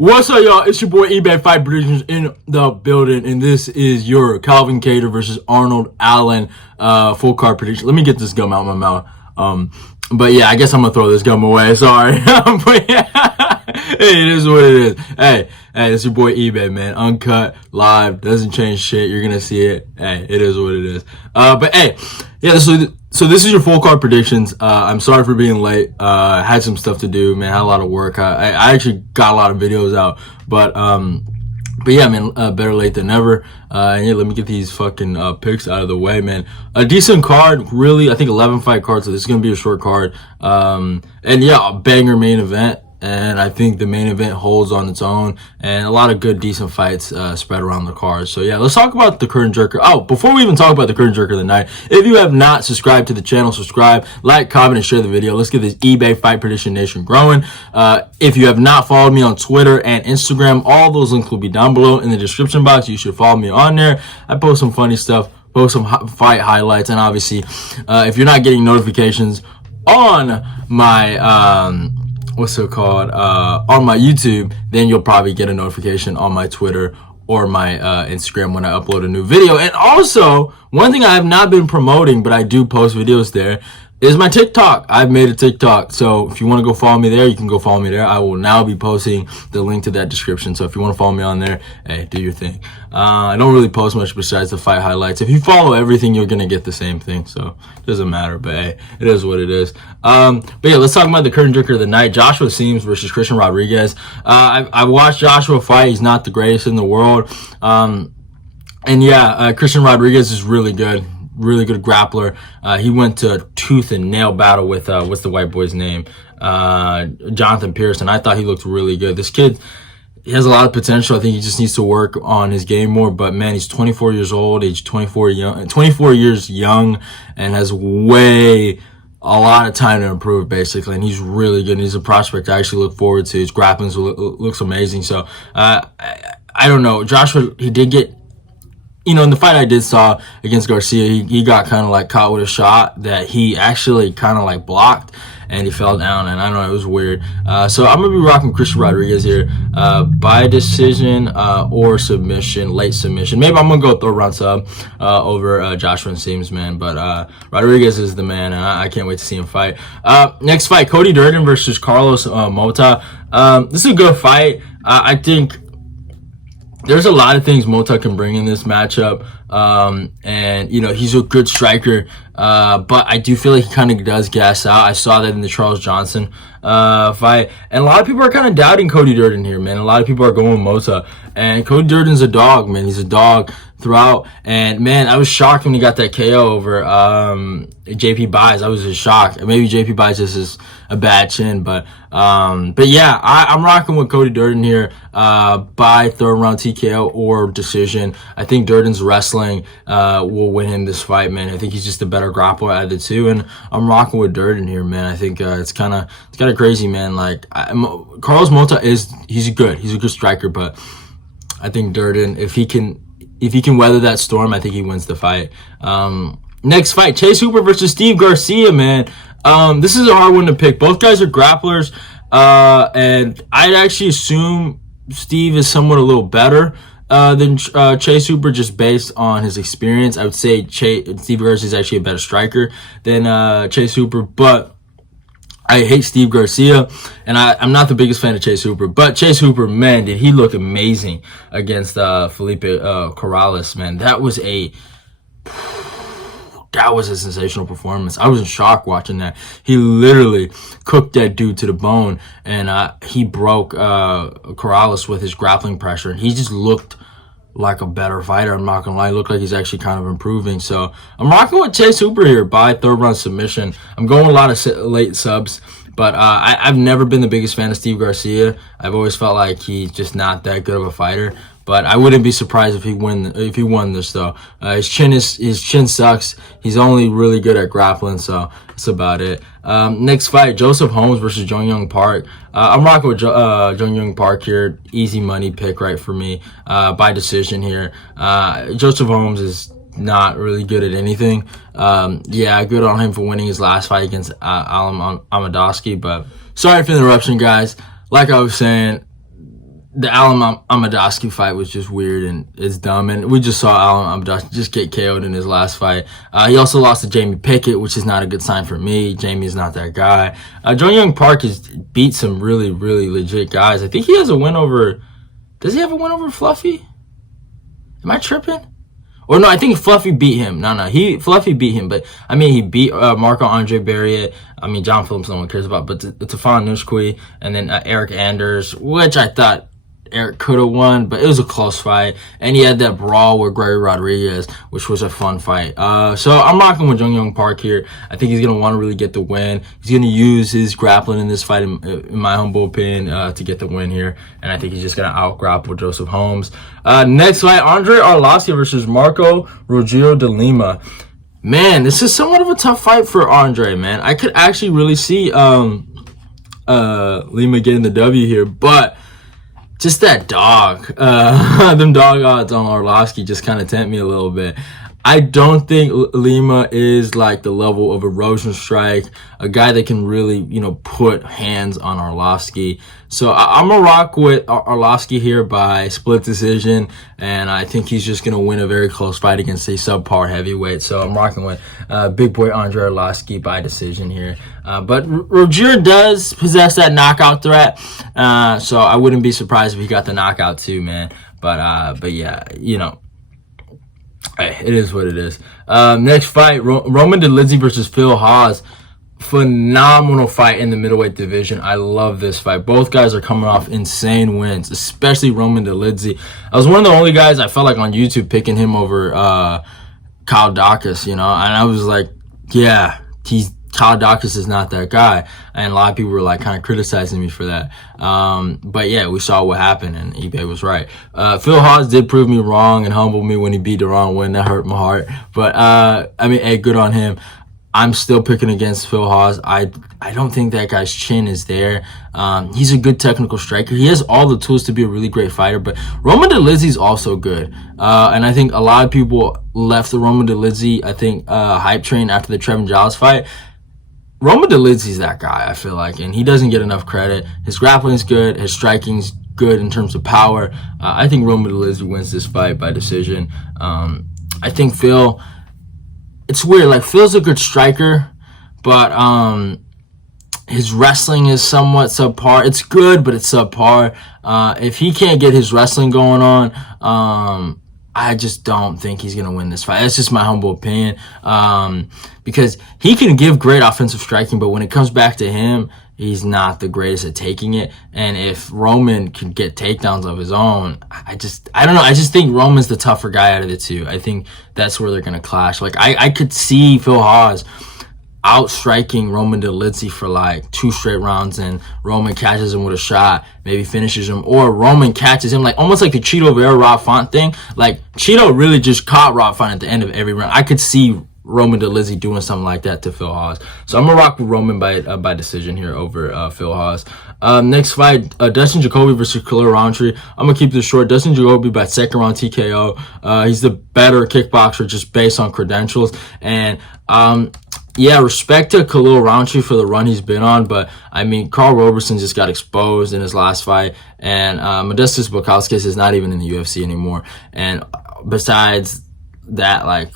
What's up, y'all? It's your boy eBay Fight Predictions in the building, and this is your Calvin Kattar versus Arnold Allen full card prediction. Let me get this gum out of my mouth. But yeah, I guess I'm gonna throw this gum away. Sorry. But yeah, hey, it is what it is. Hey, it's your boy eBay, man. Uncut, live, doesn't change shit. You're gonna see it. Hey, it is what it is. But hey, yeah. So this is your full card predictions. I'm sorry for being late. Had some stuff to do, man. Had a lot of work. I actually got a lot of videos out, but yeah, man, better late than never. And yeah, let me get these fucking picks out of the way, man. A decent card, really. I think 11 fight cards, so this is gonna be a short card. And yeah, a banger main event. And I think the main event holds on its own, and a lot of good, decent fights spread around the card. So yeah, let's talk about the current jerker. Oh, before we even talk about the current jerker of the night, if you have not subscribed to the channel, subscribe, like, comment, and share the video. Let's get this eBay Fight Prediction Nation growing. If you have not followed me on Twitter and Instagram, all those links will be down below in the description box. You should follow me on there. I post some funny stuff, post some fight highlights, and obviously, if you're not getting notifications on my what's it called on my YouTube, then you'll probably get a notification on my Twitter or my Instagram when I upload a new video. And also, one thing I have not been promoting, but I do post videos there, is my TikTok. I've made a TikTok, so if you want to go follow me there, you can go follow me there. I will now be posting the link to that description, so if you want to follow me on there, hey, do your thing. I don't really post much besides the fight highlights. If you follow everything, you're gonna get the same thing, so it doesn't matter, but hey, it is what it is. But yeah, let's talk about the current jerker of the night, Joshua Weems versus Christian Rodriguez. I watched Joshua fight. He's not the greatest in the world, and yeah, Christian Rodriguez is really good grappler. He went to tooth and nail battle with what's the white boy's name, Jonathan Pearson. I thought he looked really good. This kid, he has a lot of potential. I think he just needs to work on his game more, but man, he's 24 years old, age 24 years young, and has a lot of time to improve, basically, and he's really good. And he's a prospect I actually look forward to. His grappling looks amazing. So I don't know, Joshua, he did get, you know, in the fight I did saw against Garcia, he got kind of like caught with a shot that he actually kind of like blocked, and he fell down, and I don't know, it was weird. So I'm going to be rocking Christian Rodriguez here by decision or submission, late submission. Maybe I'm going to go third round sub over Joshua Weems, man. But Rodriguez is the man, and I can't wait to see him fight. Next fight, Cody Durden versus Carlos Mota. This is a good fight. I think there's a lot of things Mota can bring in this matchup, and you know, he's a good striker, but I do feel like he kind of does gas out. I saw that in the Charles Johnson fight, and a lot of people are kind of doubting Cody Durden here, man. A lot of people are going with Mota, and Cody Durden's a dog, man. He's a dog throughout, and man, I was shocked when he got that KO over JP Buys. I was just shocked. Maybe JP Buys just is a bad chin, but yeah, I'm rocking with Cody Durden here by third round TKO or decision. I think Durden's wrestling will win him this fight, man. I think he's just a better grappler out of the two, and I'm rocking with Durden here, man. I think it's kind of crazy, man. Like Carlos Mota he's a good striker, but I think Durden, if he can weather that storm, I think he wins the fight. Next fight, Chase Hooper versus Steve Garcia, man. This is a hard one to pick. Both guys are grapplers, and I'd actually assume Steve is somewhat a little better than Chase Hooper, just based on his experience. I would say Steve Garcia is actually a better striker than Chase Hooper, but I hate Steve Garcia, and I'm not the biggest fan of Chase Hooper. But Chase Hooper, man, did he look amazing against Felipe Corrales, man. That was a sensational performance. I was in shock watching that. He literally cooked that dude to the bone, and he broke Corrales with his grappling pressure. He just looked like a better fighter. I'm not gonna lie. He looked like he's actually kind of improving. So I'm rocking with Chase Hooper here by third round submission. I'm going a lot of late subs, but I've never been the biggest fan of Steve Garcia. I've always felt like he's just not that good of a fighter. But I wouldn't be surprised if he won this, though. His chin sucks. He's only really good at grappling, so that's about it. Next fight, Joseph Holmes versus Jong Park. I'm rocking with Jong Park here. Easy money pick, right, for me by decision here. Joseph Holmes is not really good at anything. Yeah, good on him for winning his last fight against Arlovski, but sorry for the interruption, guys. Like I was saying, the Alan Amedovski fight was just weird and it's dumb. And we just saw Alan Amedovski just get KO'd in his last fight. He also lost to Jamie Pickett, which is not a good sign for me. Jamie is not that guy. Jong Park has beat some really, really legit guys. I think he has a win over... Does he have a win over Fluffy? Am I tripping? Or no, I think Fluffy beat him. Fluffy beat him. But, I mean, he beat Marco-Andre Barriet. I mean, John Phillips no one cares about. But Tafon Nushkui. And then Eric Anders, which I thought Eric could have won. But it was a close fight. And he had that brawl with Gregory Rodriguez, which was a fun fight. So I'm rocking with Jong Park here. I think he's going to want to really get the win. He's going to use his grappling in this fight, in my humble opinion, to get the win here. And I think he's just going to out-grapple Joseph Holmes. Next fight, Andrei Arlovski versus Marco Rogério de Lima. Man, this is somewhat of a tough fight for Andrei, man. I could actually really see Lima getting the W here, but just that dog, them dog odds on Arlovski just kind of tempt me a little bit. I don't think Lima is like the level of a Rosenstrike, a guy that can really, put hands on Arlovski. So I'm going to rock with Arlovski here by split decision, and I think he's just going to win a very close fight against a subpar heavyweight. So I'm rocking with big boy Andrei Arlovski by decision here. But Roger does possess that knockout threat, so I wouldn't be surprised if he got the knockout too, man. But yeah, hey, it is what it is. Next fight, Roman Dolidze versus Phil Hawes. Phenomenal fight in the middleweight division. I love this fight. Both guys are coming off insane wins, especially Roman Dolidze. I was one of the only guys I felt like on YouTube picking him over Kyle Dawkins, and I was like, yeah, Kyle Dawkins is not that guy. And a lot of people were like kind of criticizing me for that. But yeah, we saw what happened and eBay was right. Phil Hawes did prove me wrong and humble me when he beat the wrong win. That hurt my heart. But hey, good on him. I'm still picking against Phil Hawes. I don't think that guy's chin is there. He's a good technical striker. He has all the tools to be a really great fighter, but Roman Dolidze is also good. And I think a lot of people left the Roman Dolidze, hype train after the Trevin Giles fight. Roman Dolidze is that guy, I feel like, and he doesn't get enough credit. His grappling's good. His striking's good in terms of power. I think Roman Dolidze wins this fight by decision. I think Phil... It's weird, like Phil's a good striker, but his wrestling is somewhat subpar. It's good, but it's subpar. If he can't get his wrestling going on, I just don't think he's gonna win this fight. That's just my humble opinion. Because he can give great offensive striking, but when it comes back to him, he's not the greatest at taking it. And if Roman can get takedowns of his own, I don't know. I just think Roman's the tougher guy out of the two. I think that's where they're going to clash. Like, I could see Phil Hawes outstriking Roman Dolidze for like 2 straight rounds and Roman catches him with a shot, maybe finishes him, or Roman catches him, like almost like the Cheeto Vera Rob Font thing. Like, Cheeto really just caught Rob Font at the end of every round. I could see Roman Dolidze doing something like that to Phil Hawes. So I'm going to rock with Roman by decision here over Phil Hawes. Next fight, Dustin Jacoby versus Khalil Rountree. I'm going to keep this short. Dustin Jacoby by second round TKO. He's the better kickboxer just based on credentials. And yeah, respect to Khalil Rountree for the run he's been on. But, I mean, Carl Roberson just got exposed in his last fight. And Modestas Bukauskas is not even in the UFC anymore. And besides that, like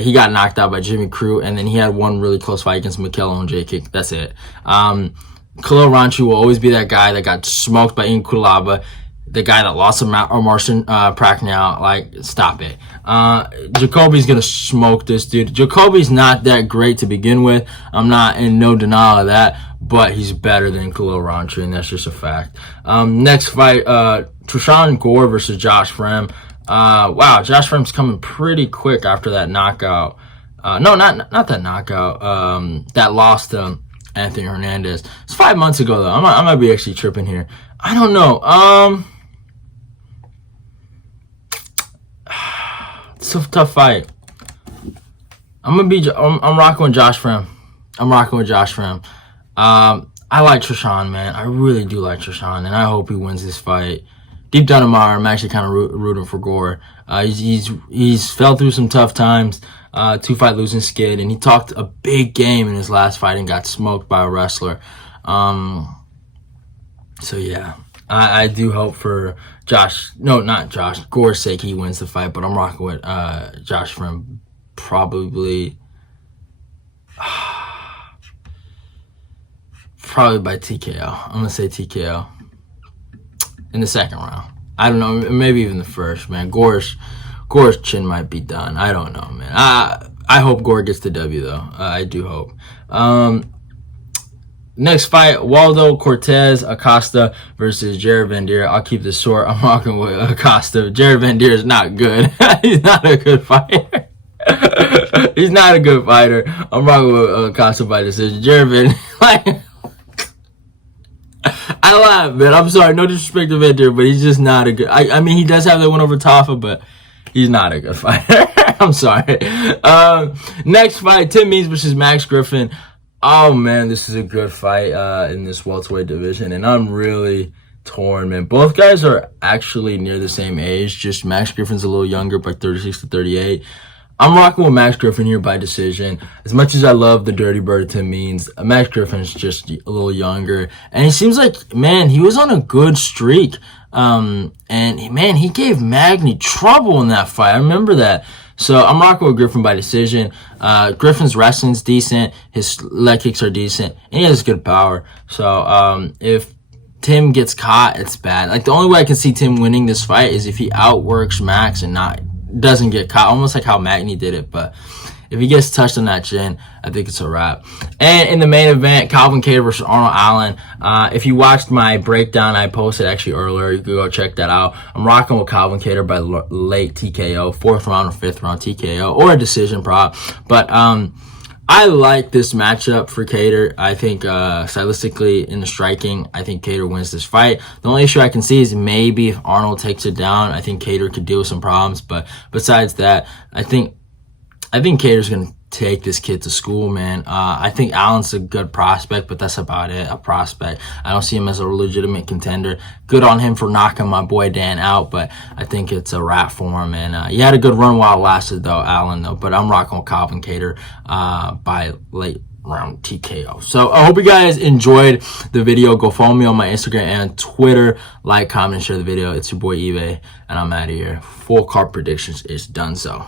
he got knocked out by Jimmy Crute, and then he had one really close fight against Mikel Onjaki. That's it. Khalil Rountree will always be that guy that got smoked by Ian Kulaba, the guy that lost to Marcin Prachnau. Like, stop it. Jacoby's gonna smoke this dude. Jacoby's not that great to begin with. I'm not in no denial of that, but he's better than Khalil Rountree, and that's just a fact. Next fight, Tresean Gore versus Josh Fremd. Wow, Josh Fremd's coming pretty quick after that knockout. No, not that knockout. That loss to Anthony Hernandez. It's 5 months ago, though. I might be actually tripping here. I don't know. It's a tough fight. I'm rocking with Josh Fremd. I like Tresean, man. I really do like Tresean, and I hope he wins this fight. Deep down in my heart, I'm actually kind of rooting for Gore. He's fell through some tough times, 2-fight losing skid, and he talked a big game in his last fight and got smoked by a wrestler. So yeah, I do hope for Gore's sake he wins the fight, but I'm rocking with Josh Fremd probably by TKO. I'm gonna say TKO in the second round. I don't know, maybe even the first, man. Gore's chin might be done. I don't know, man. I hope Gore gets the W though. I do hope. Next fight, Waldo Cortes-Acosta versus Jared Vandera. I'll keep this short. I'm rocking with Acosta. Jared Vandera is not good. He's not a good fighter. He's not a good fighter. I'm rocking with Acosta by decision. Jared Vandera, like, I laugh, man. I'm sorry. No disrespect to Vandera, but he's just not a good. I mean, he does have that one over Tafa, but he's not a good fighter. I'm sorry. Next fight, Tim Means versus Max Griffin. Oh, man, this is a good fight in this welterweight division, and I'm really torn, man. Both guys are actually near the same age, just Max Griffin's a little younger by 36 to 38. I'm rocking with Max Griffin here by decision. As much as I love the Dirty Bird Tim Means, Max Griffin's just a little younger, and he seems like, man, he was on a good streak. And, man, he gave Magny trouble in that fight. I remember that. So I'm rocking with Griffin by decision. Griffin's wrestling's decent. His leg kicks are decent. And he has good power. So if Tim gets caught, it's bad. Like, the only way I can see Tim winning this fight is if he outworks Max and doesn't get caught. Almost like how Magny did it. But if he gets touched on that chin, I think it's a wrap. And in the main event, Calvin Kattar versus Arnold Allen. If you watched my breakdown I posted actually earlier, you could go check that out. I'm rocking with Calvin Kattar by late TKO, 4th round or 5th round TKO, or a decision prop. But I like this matchup for Kattar. I think stylistically in the striking, I think Kattar wins this fight. The only issue I can see is maybe if Arnold takes it down, I think Kattar could deal with some problems. But besides that, I think Kattar's going to take this kid to school, man. I think Allen's a good prospect, but that's about it, a prospect. I don't see him as a legitimate contender. Good on him for knocking my boy Dan out, but I think it's a wrap for him. And he had a good run while it lasted, though, Allen, though. But I'm rocking with Calvin Kattar by late round TKO. So I hope you guys enjoyed the video. Go follow me on my Instagram and Twitter. Like, comment, share the video. It's your boy eBay, and I'm out of here. Full card predictions is done so.